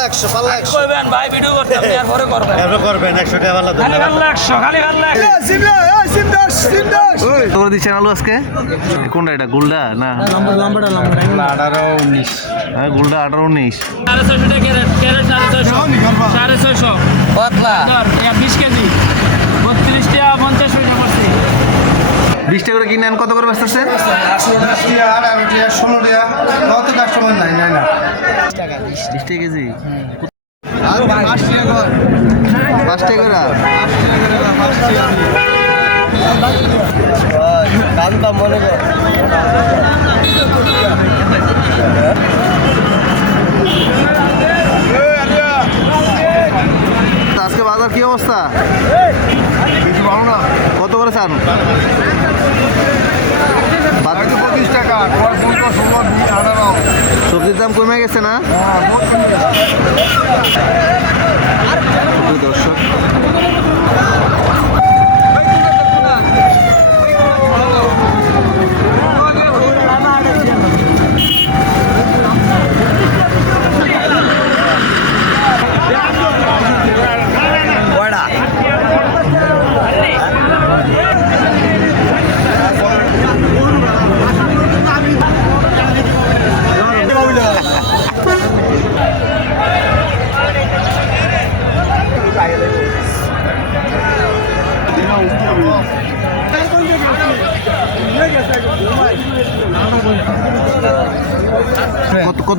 পাল্লা একশো পাল্লা একশো। কইবেন ভাই ভিডিও করতে আপনি আর পরে করবেন। এরপর করবেন একশো টাকা পাল্লা খালি ভালো একশো খালি একশো। তোমরা দিচ্ছেন আলু আজকে? কোনটা এটা গুলডা না? আঠারো উনিশ। হ্যাঁ গুলডা আঠারো উনিশ। সাড়ে ছয়শো টাকা ক্যারেট ক্যারেট সাড়ে ছয়শো। সাড়ে ছয়শো। পাতলা। বিশ কেজি। বত্রিশ টাকা পঞ্চাশ বিশ টাকা করে কিনে আন কত করে বেচতেছেন? ষোলো টাকা কত কাস্টমার নাই নাই না বিশ টাকা কেজি? টাকা কর? করে দামটা মনে কর আজকে বাজার কি অবস্থা? কত করে চান সবজির দাম কমে গেছে না? দর্শক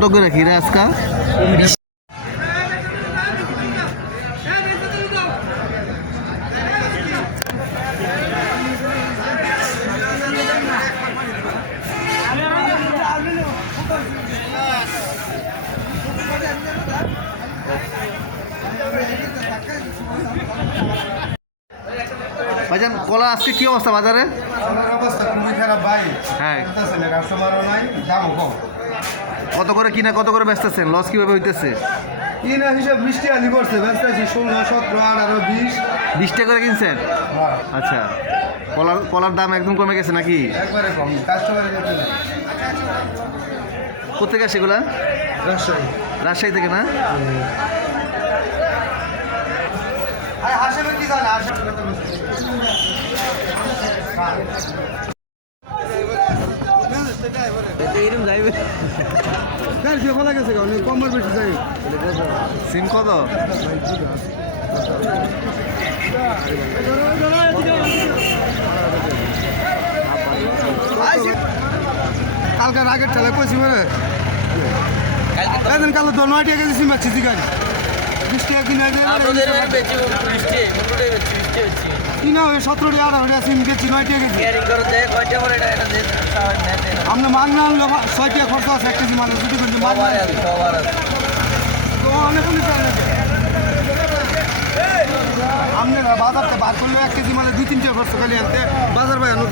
কত করে খিরা আজকা ভাইজান কলা আজকে কি অবস্থা বাজারে? অবস্থা খুবই খারাপ ভাই। হ্যাঁ। কাস্টমারও নাই দামও কম। কত করে কিনা কত করে বেচতেছেন? লস কীভাবে হইতেছে? কিনা হিসাব বৃষ্টি আলি করছে ব্যস্ত আছি ষোলো সতেরো আঠারো বিশ। বিশ টাকা করে কিনছেন? হ্যাঁ, আচ্ছা। কলার কলার দাম একদম কমে গেছে নাকি? একবারে কম কাস্টমারের কোথেকে আসে এগুলা? রাজশাহী। রাজশাহী থেকে না? আরে হাসেবে কি জানে হাসেবে কমর বেশি যাই। সিম কত? কালকে আগের ঠেলে কইছি মানে এদিন কালো তো নয় টাকা কেজি সিম আছে গাড়ি বিশ টাকা কিনে সতেরো টাকা আঠারো টাকা সিম বেচি নয় টাকা কেজি নেয় দেয় না। আনলে ছয় টাকা খরচা আছে, এক কেজি মানে দুটো কেজি মাছ তো অনেক আপনারা বাজারতে বার করলে এক কেজি মানে দুই তিনটে খরচা খালি আনতে, বাজার ভাই আনো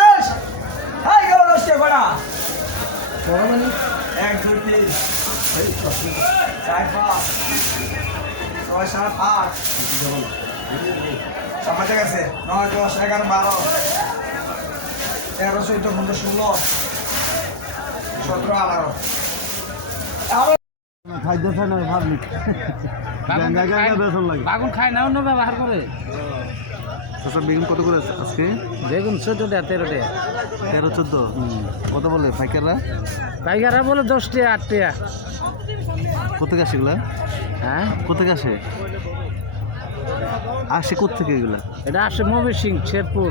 দেশ হাই গেল দশটা কলা এক দুই তিন চার পাঁচ ছয় সাত আট। সমাজে গেছে। নয় দশ এগারো বারো। তেরো চৌদ্দ পনেরো ষোলো। সতেরো আঠারো খাদ্য খায় না ভাবলি বেসন লাগে। বাগুন খায় না অন্য ব্যবহার করে। আচ্ছা বেগুন কত করে আজকে? বেগুন চোদ্দটা তেরোটা তেরো চোদ্দ? কত বলে পাইকাররা? পাইকারা বলে দশটা আটটা কোথেকে আসে এগুলা? হ্যাঁ? কোথেকে আসে? আসে কোথেকে এগুলা? এটা আসে মবি সিং শেরপুর।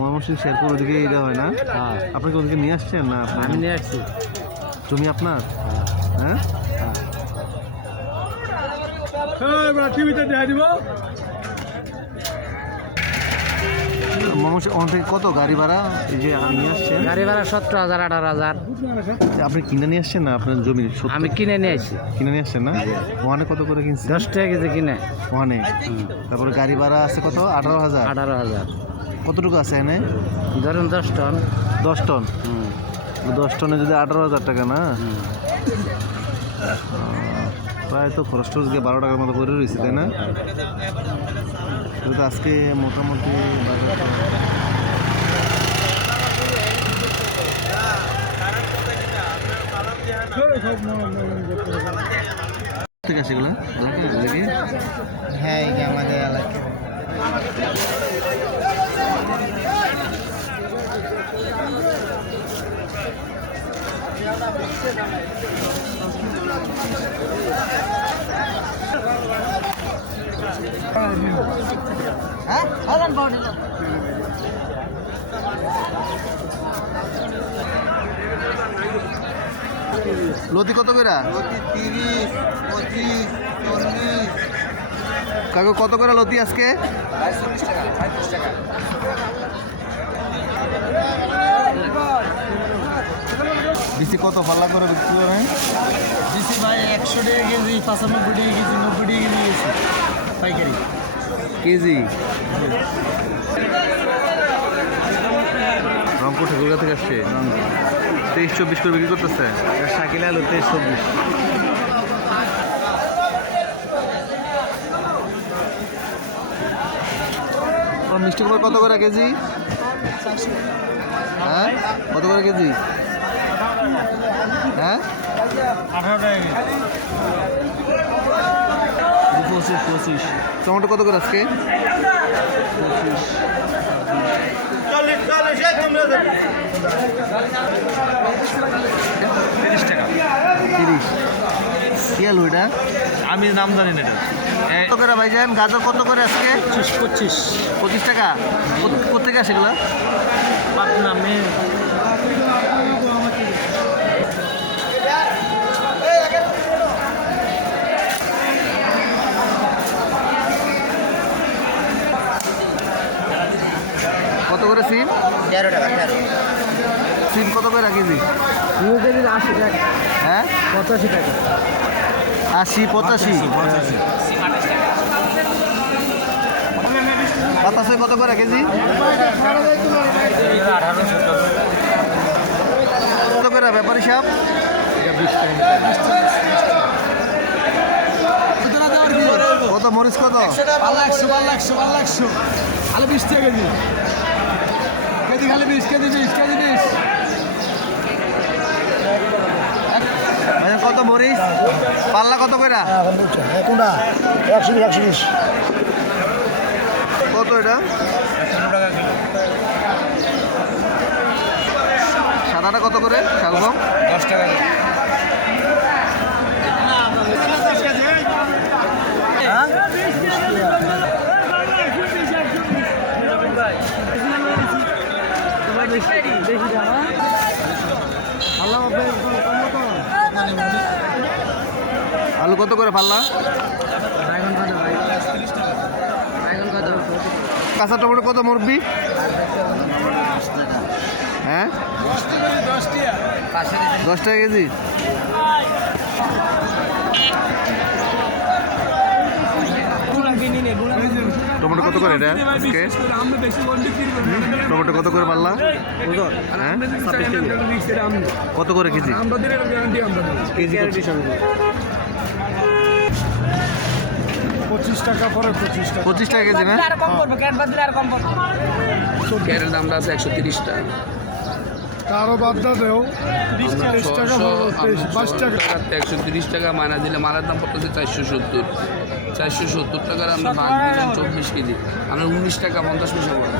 ময়মনসিংহ শেরপুর ওদিকে এটা হয় না? হ্যাঁ। আপনি কি ওদিকে নিয়ে আসছেন না আমি নিয়ে আসছি। জমি আপনার? হ্যাঁ। টিভিতে দেখা দিব। ওখান থেকে কত গাড়ি ভাড়া এই যে নিয়ে আসছেন? গাড়ি ভাড়া সতেরো হাজার আঠারো হাজার। আপনি কিনে নিয়ে আসছেন না আপনার জমি আমি কিনে নিয়ে আসছি। কিনে নিয়ে আসছেন না? ওখানে কত করে কিনছেন? দশ টাকা কেজি কিনে। ওখানে। তারপরে গাড়ি ভাড়া আছে কত? আঠারো হাজার। আঠারো হাজার। কতটুকু আছে এনে ধরুন দশ টন দশ টন দশ টনে যদি আঠারো হাজার টাকা না প্রায় তো খরচ টরচ গিয়ে বারো টাকার মতো করে রয়েছে তাই না কিন্তু আজকে মোটামুটি বাজার থেকে আসে এগুলো হ্যাঁ এই আমাদের এলাকা। লতি কত করে? তিরিশ। পঁচিশ চল্লিশ কাকু কত করে লতি আজকে? বিসি কত পাল্লা করে বিক্রি করেন দিছি ভাই একশো টাকা কেজি পঁচানব্বই টাকা কেজি নব্বই টাকা কেজি গেছি পাইকারি। কেজি? রংপুর ঠাকুরগা থেকে আসছে? তেইশ চব্বিশ করে বিক্রি করতেছে? শাকিল আলু তেইশ চব্বিশ। মিষ্টি কুমড়া কত করে কেজি? হ্যাঁ? কত করে কেজি? হ্যাঁ? পঁচিশ পঁচিশ। টমেটো কত করে আজকে? তিরিশ টাকা। তিরিশ। কি আলু এটা? আমি নাম জানি না এটা। কত করে ভাইজান গাজর কত করে আজকে? পঁচিশ পঁচিশ। পঁচিশ টাকা? কোথ- কোথেকে আসে এগুলো? পাবনা মেয়ে কত করে সিম? তেরো টাকা তেরো। সিম কত করে কেজি? আশি টাকা। হ্যাঁ? পঁচাশি টাকা। আশি পঁচাশি। বাতাসে কত করে কেজি? কত করে ব্যাপারী সাহেব? কত মরিচ কত? একশো পাল্লা একশো পাল্লা একশো। খালি বিশ টাকা কেজি। কেজি খালি বিশ কেজি বিশ কেজি বিশ ভাইজান, কত মরিচ? পাল্লা কত করে কোনটা একশো বিশ একশো বিশ কত এটা? সাদাটা কত করে? শালগম দশ টাকা আলু কত করে পাল্লা? কাঁচা টমেটো কত মুরব্বি? হ্যাঁ? দশ টাকা কেজি। টমেটো কত করে এটা আজকে? টমেটো কত করে পাল্লা? হ্যাঁ? কত করে কেজি? কেজি পঁচিশ টাকা পরে পঁচিশ টাকা। পঁচিশ টাকা কেজি না? ক্যারের দামটা আছে একশো তিরিশ টাকা। তারও বাদ দেও একশো তিরিশ টাকা মাইনা দিলে মালের দাম পড়তেছে চারশো সত্তর। চারশো সত্তর টাকার ভাগ দিলেন চব্বিশ কেজি। আমরা উনিশ টাকা পঞ্চাশ পয়সা পড়ে।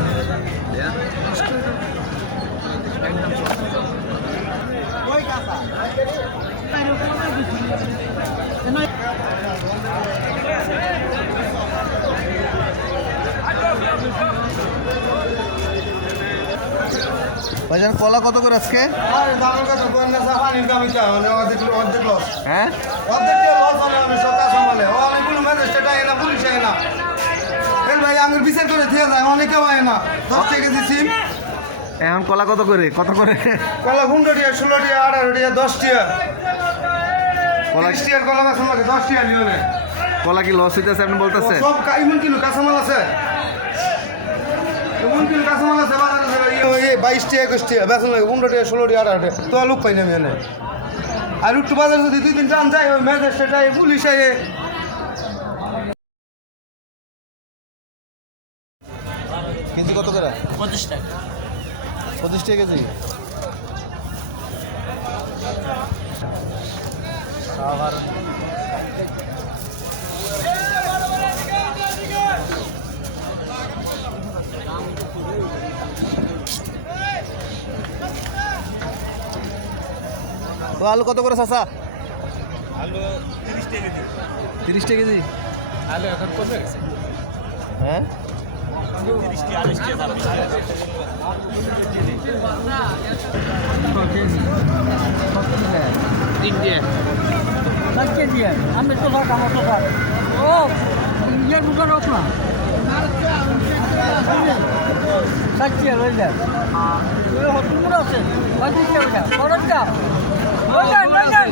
ভাইজান কলা কত করে আজকে? আরে দামের কথা বলেন না স্যার পানির দাম এটা হলে অর্ধেক অর্ধেক লস হ্যাঁ? আঙুর বিচার করে দিয়ে যায় অনেকে হয় না। দশ টাকা এখন কলা কত করে? কত করে? কলা পনেরো টিয়া ষোলো টিয়া আঠারো টিয়া দশ টিয়া। কলা টিয়ার কলা লাগে দশ টিয়া নিও না। কলা কি লস হইতেছে আপনি বলতেছেন? সব কা- এমন কিলো কাঁচামাল আছে? একুশ টিয়া বেসন লাগে পনেরো টিয়া ষোলো টিয়া আঠারো টিয়া তো লোক পাই না আমি এনে। আর একটু বাজারে যদি দুই দিন টান যায় ওই ম্যাজিস্ট্রেট পুলিশ আয়ে কেজি কত করে? পঁচিশ টাকা। পঁচিশ টাকা কেজি? তো আলু কত করে চাষা আলু তিরিশ টাকা কেজি। আলু এখন কমে গেছে। হ্যাঁ? আমি তো ধর আমার তো ধর ও ইয়ে দুটো রোক না ষাট দিয়ে রয়ে যায়। হতুর আছে পঁয়ত্রিশ টাকা খরচ যা ওই যান ওই যান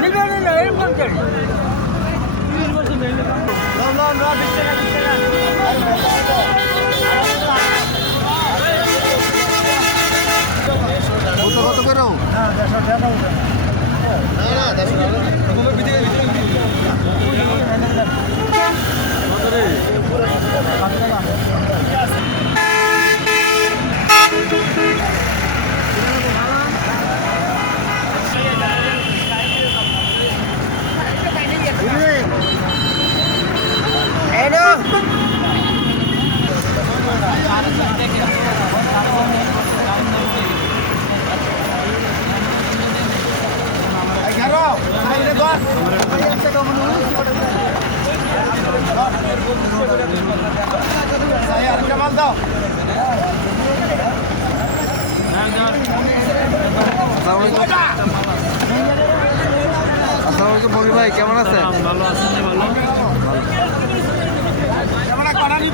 নিবে নিবে এরকম করি কত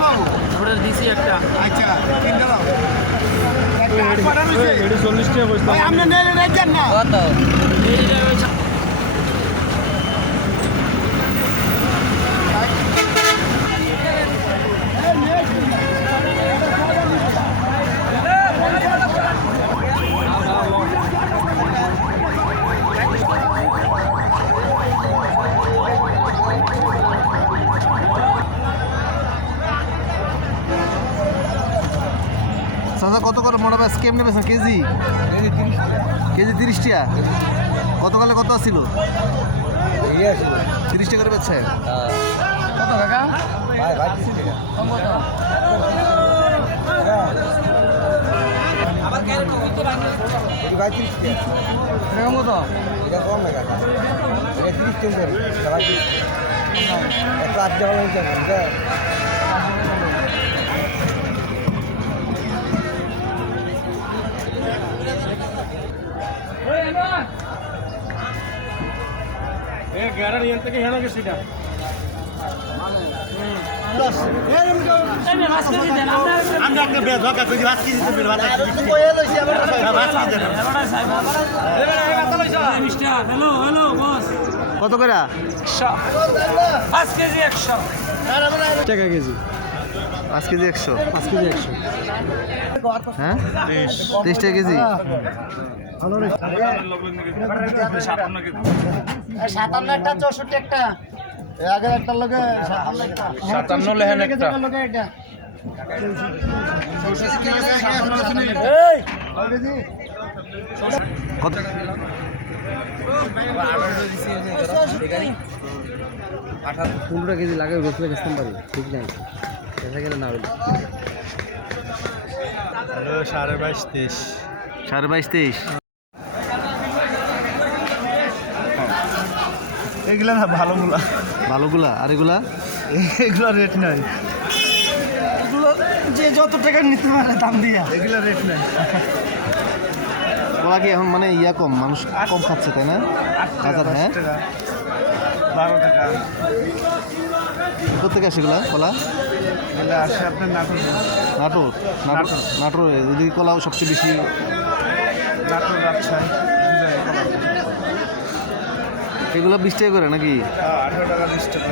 আমরা দিছি একটা। আচ্ছা তিনটা দাও। একটা আট পাঠানো হয়েছে। এটা চল্লিশ টাকা আপনি নেলে রাখছেন না। কত? চাচা, কত করে মোটা ব্যাস? কেমনে বেছেন কেজি? কেজি তিরিশ টাকা। গতকালে কত ছিল তিরিশ টাকা করে বেচছে। কত টাকা এরকম কত হ্যালো হ্যালো বস। কত করে? পাঁচ কেজি একশো। টাকা কেজি? পাঁচ কেজি একশো। পাঁচ কেজি একশো। হ্যাঁ? তেইশ। টাকা কেজি। সাতান্ন একটা চৌষট্টি একটা। আগের একটা লোকে সাতান্ন লেহেন একটা। লোকে এটা। কত পনেরো কেজি লাগে গোসলে বেচতে পারি ঠিক নাই। দেখা গেলে না হইলে। সাড়ে বাইশ তেইশ। সাড়ে বাইশ তেইশ। এগুলা না ভালো মূলা ভালোগুলা? আর এগুলা? এগুলো রেট নাই। এগুলো যে যত টাকা নিতে পারে দাম দিয়া। এগুলো রেট নাই। কলা কি এখন মানে ইয়া কম মানুষ কম খাচ্ছে তাই না? বাজার হ্যাঁ? বারো টাকা। কোথেকে আসে এগুলা কলা? আসে আপনার নাটক নাটোর? নাটোর নাটোর। ওদিকে কলা সবচেয়ে বেশি নাটক রাজশাহী। এগুলো বিশ টাকা করে নাকি? আঠারো টাকা বিশ টাকা।